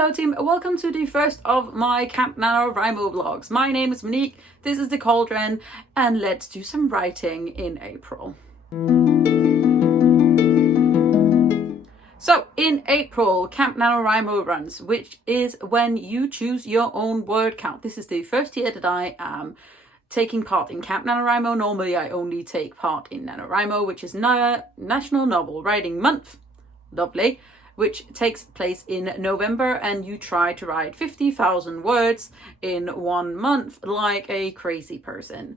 Hello team, welcome to the first of my Camp NaNoWriMo vlogs. My name is Monique, this is the Cauldron, and let's do some writing in April. So in April, Camp NaNoWriMo runs, which is when you choose your own word count. This is the first year that I am taking part in Camp NaNoWriMo. Normally I only take part in NaNoWriMo, which is National Novel Writing Month. Lovely. Which takes place in November, and you try to write 50,000 words in 1 month like a crazy person.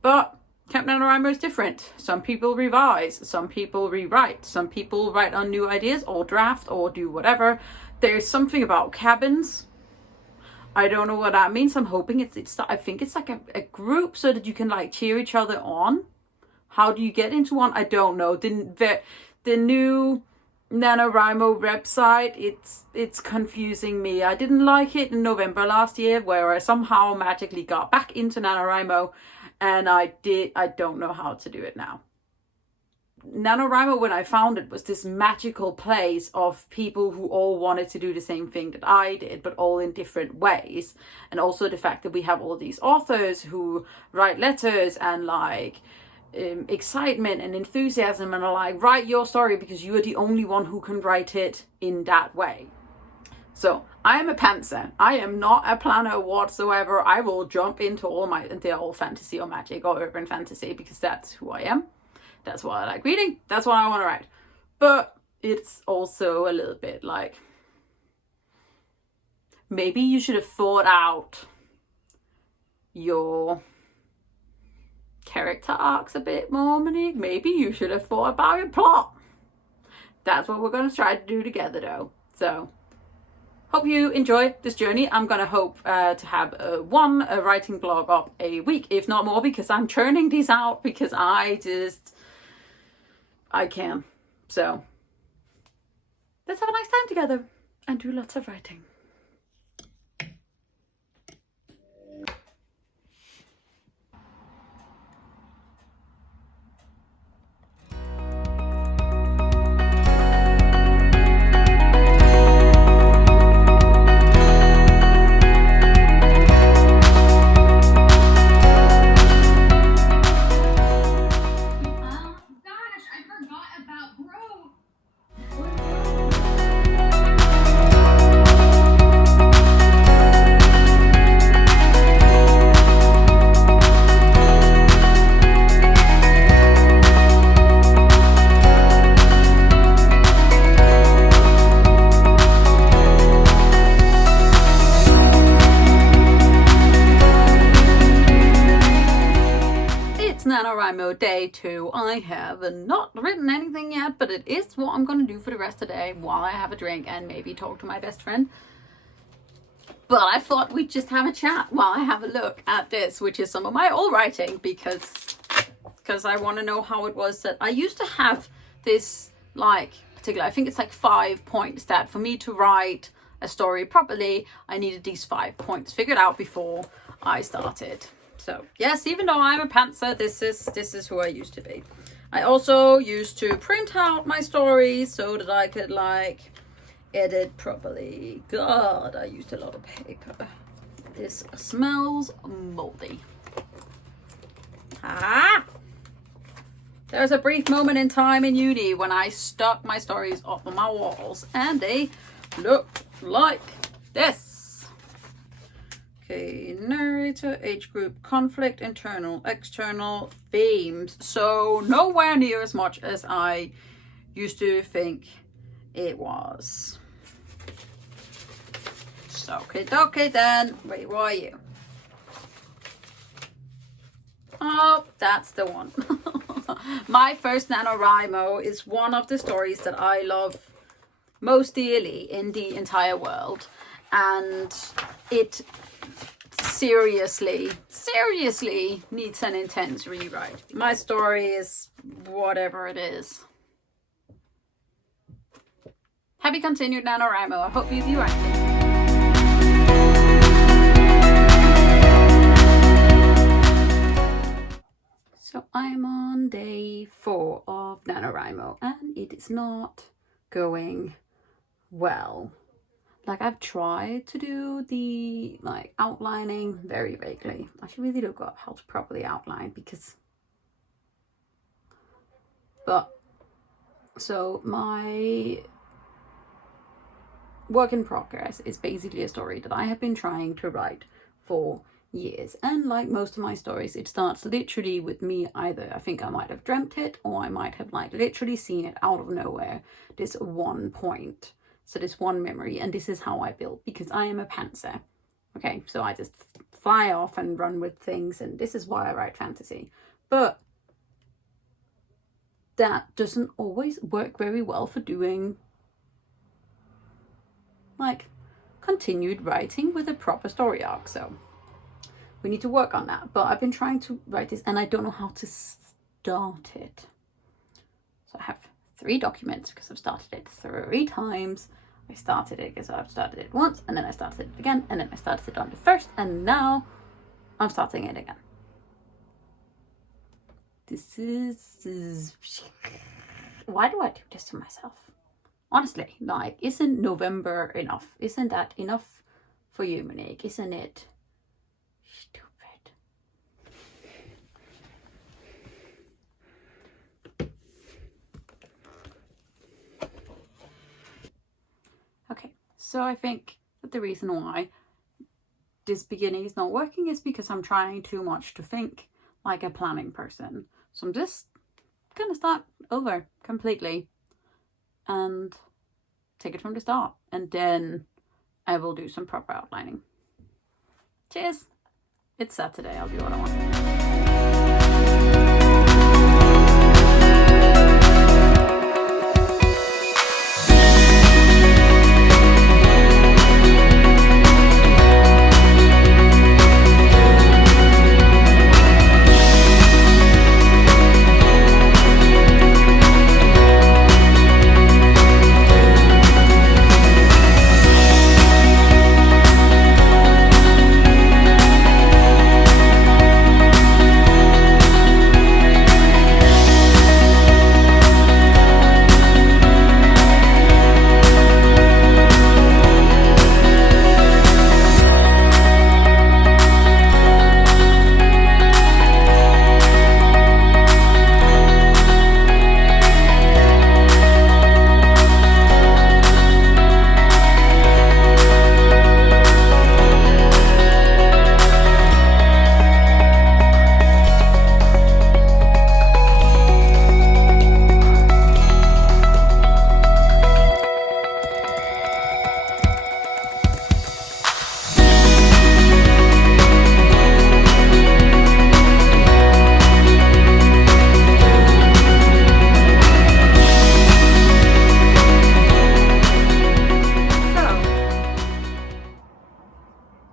But Camp NaNoWriMo is different. Some people revise, some people rewrite, some people write on new ideas or draft or do whatever. There's something about cabins. I don't know what that means. I'm hoping I think it's like a group so that you can like cheer each other on. How do you get into one? I don't know. The new NaNoWriMo website, it's confusing me. I didn't like it in November last year, where I somehow magically got back into NaNoWriMo, and I don't know how to do it now. NaNoWriMo, when I found it, was this magical place of people who all wanted to do the same thing that I did, but all in different ways. And also the fact that we have all these authors who write letters and like excitement and enthusiasm, and are like, write your story because you are the only one who can write it in that way. So I am a pantser. I am not a planner whatsoever. I will jump into they're all fantasy or magic or urban fantasy because that's who I am. That's what I like reading. That's what I want to write. But it's also a little bit like, maybe you should have thought out your character arcs a bit more, Monique. Maybe you should have thought about your plot. That's what we're going to try to do together though. So hope you enjoy this journey. I'm going to hope to have a writing blog up a week, if not more, because I'm churning these out because I can. So let's have a nice time together and do lots of writing. NaNoWriMo day 2. I have not written anything yet, but it is what I'm going to do for the rest of the day while I have a drink and maybe talk to my best friend. But I thought we'd just have a chat while I have a look at this, which is some of my old writing, because I want to know how it was that I used to have this like particular, I think it's like 5 points that for me to write a story properly, I needed these 5 points figured out before I started. So yes, even though I'm a pantser, this is who I used to be. I also used to print out my stories so that I could like edit properly. God, I used a lot of paper. This smells moldy. There was a brief moment in time in uni when I stuck my stories up on my walls and they looked like this. Okay, narrator, age group, conflict, internal, external, themes. So nowhere near as much as I used to think it was. So, okay then. Wait, where are you? Oh, that's the one. My first NaNoWriMo is one of the stories that I love most dearly in the entire world. And it seriously needs an intense rewrite. My story is whatever it is. Happy continued NaNoWriMo. I hope you view acting. So I'm on day 4 of NaNoWriMo and it is not going well. like I've tried to do the like outlining very vaguely. I should really look up how to properly outline but so my work in progress is basically a story that I have been trying to write for years, and like most of my stories, it starts literally with me either I think I might have dreamt it, or I might have like literally seen it out of nowhere, this one point, so this one memory, and this is how I build, because I am a pantser. Okay, so I just fly off and run with things, and this is why I write fantasy. But that doesn't always work very well for doing like continued writing with a proper story arc. So we need to work on that. But I've been trying to write this and I don't know how to start it. So I have 3 documents because I've started it 3 times. I started it because I've started it once, and then I started it again, and then I started it on the first, and now I'm starting it again. This is why do I do this to myself? Honestly, like, isn't November enough? Isn't that enough for you, Monique? Isn't it stupid? Okay, so I think that the reason why this beginning is not working is because I'm trying too much to think like a planning person. So I'm just gonna start over completely and take it from the start, and then I will do some proper outlining. Cheers! It's Saturday, I'll do what I want.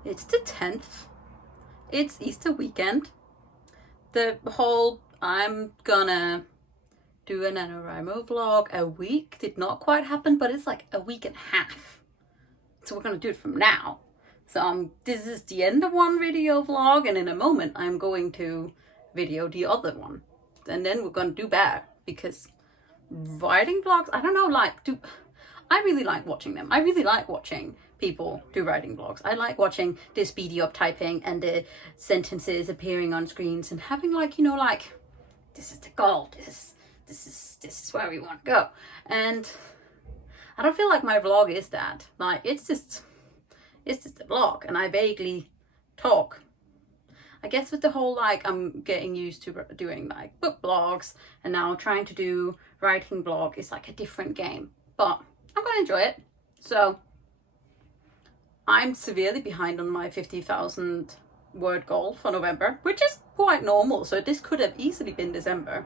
It's the 10th. It's Easter weekend. The whole I'm gonna do a NaNoWriMo vlog a week did not quite happen, but it's like a week and a half. So we're gonna do it from now. So this is the end of one video vlog, and in a moment I'm going to video the other one. And then we're gonna do better, because writing vlogs, I don't know, I really like watching them. I really like watching people do writing vlogs. I like watching the speedy up typing and the sentences appearing on screens and having this is the goal. This is where we want to go. And I don't feel like my vlog is that. Like, it's just a vlog, and I vaguely talk. I guess with the whole I'm getting used to doing book blogs, and now trying to do writing vlog is like a different game. But I'm gonna enjoy it. So I'm severely behind on my 50,000 word goal for November, which is quite normal. So this could have easily been November.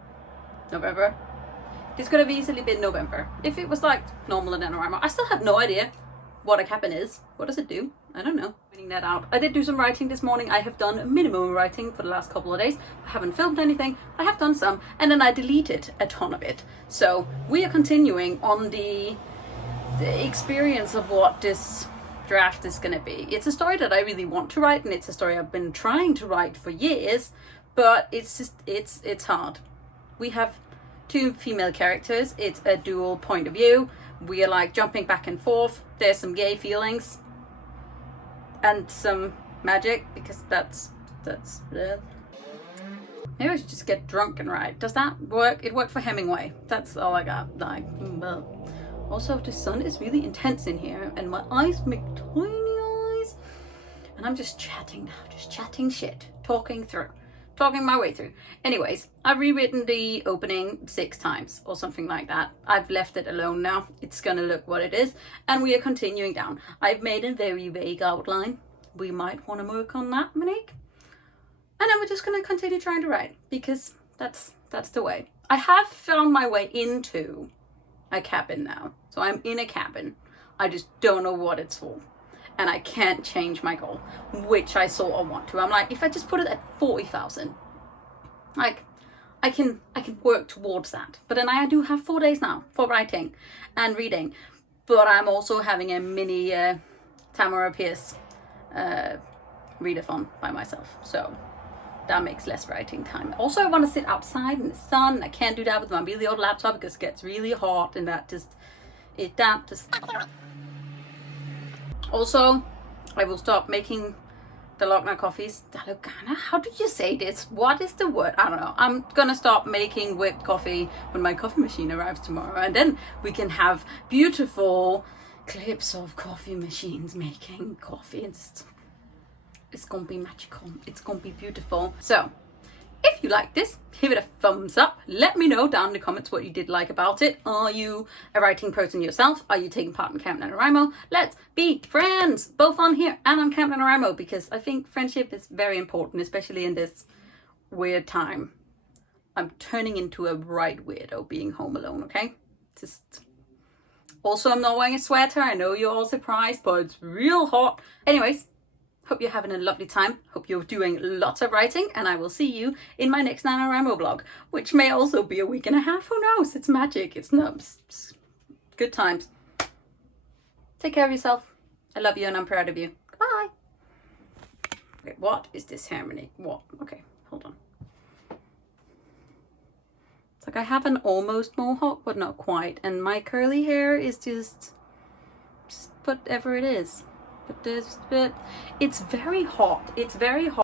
This could have easily been November. If it was normal in NaNoWriMo. I still have no idea what a cabin is. What does it do? I don't know. Finding that out. I did do some writing this morning. I have done minimum writing for the last couple of days. I haven't filmed anything. I have done some, and then I deleted a ton of it. So we are continuing on the experience of what this draft is going to be. It's a story that I really want to write, and it's a story I've been trying to write for years, but it's hard. We have two female characters. It's a dual point of view. We are like jumping back and forth. There's some gay feelings and some magic, because that's maybe I should just get drunk and write. Does that work? It worked for Hemingway. That's all I got. Like, also the sun is really intense in here and my eyes make tiny eyes, and I'm just chatting now, just chatting shit, talking my way through. Anyways, I've rewritten the opening 6 times or something like that. I've left it alone now. It's gonna look what it is, and we are continuing down. I've made a very vague outline. We might want to work on that, Monique. And then we're just gonna continue trying to write, because that's the way. I have found my way into a cabin now. So I'm in a cabin. I just don't know what it's for. And I can't change my goal, which I sort of want to. I'm like, if I just put it at 40,000, like I can work towards that. But then I do have 4 days now for writing and reading. But I'm also having a mini Tamara Pierce readathon by myself. So that makes less writing time. Also, I want to sit outside in the sun. I can't do that with my really old laptop because it gets really hot, and that just. Also, I will stop making the Lochner coffees. Dalogana? How do you say this? What is the word? I don't know. I'm gonna stop making whipped coffee when my coffee machine arrives tomorrow, and then we can have beautiful clips of coffee machines making coffee. It's gonna be magical. It's gonna be beautiful. So, if you like this, give it a thumbs up. Let me know down in the comments what you did like about it. Are you a writing person yourself? Are you taking part in Camp NaNoWriMo? Let's be friends, both on here and on Camp NaNoWriMo, because I think friendship is very important, especially in this weird time. I'm turning into a right weirdo being home alone, okay? Also, I'm not wearing a sweater. I know you're all surprised, but it's real hot. Anyways, hope you're having a lovely time. Hope you're doing lots of writing, and I will see you in my next NaNoWriMo vlog, which may also be a week and a half. Who knows? It's magic. It's nuts. Good times. Take care of yourself. I love you and I'm proud of you. Goodbye. Okay, what is this harmony? What? Okay, hold on. It's like I have an almost mohawk, but not quite. And my curly hair is just whatever it is. But it's very hot. It's very hot.